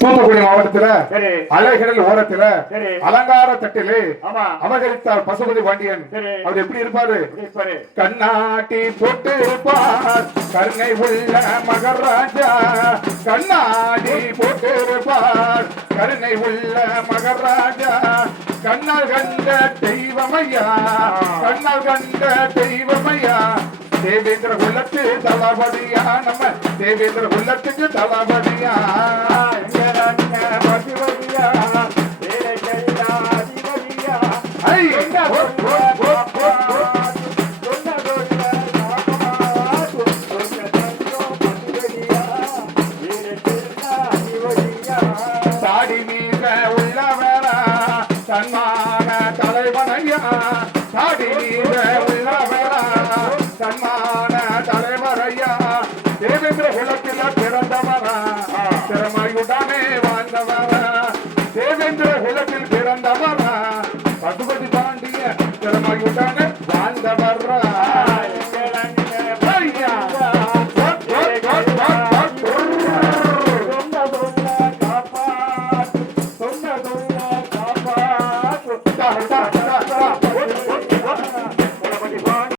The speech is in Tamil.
தூத்துக்குடி மாவட்டத்துல அலைகடல் ஓரத்துல அலங்கார தட்டிலே அபகரித்தார் பசுபதி பாண்டியன். அவர் எப்படி இருப்பாரு? கண்ணாட்டி போட்டு இருப்பார் கருணை உள்ள மகராஜா. கண்ணாடி போட்டு இருப்பார் கருணை உள்ள மகராஜா. கண்ணால் கண்ட தெய்வமையா, கண்ணால் கண்ட தெய்வமையா. தேவேந்திர குலத்து தளபதியா, நம்ம தேவேந்திர குலத்துக்கு தளபதியா. சாடி மீத உள்ளவரா சன்மான தலைவனையா. சாடி மீத உள்ளவரா சன்மான தலைவரையா. தேவேந்திர குலத்தில பிறந்தவரா, திறமையுடனே வாழ்ந்தவரா. தேவேந்திர குலத்தில் பிறந்தவரா, பசுபதி பாண்டிய திறமையுடனே வாழ்ந்தவர்.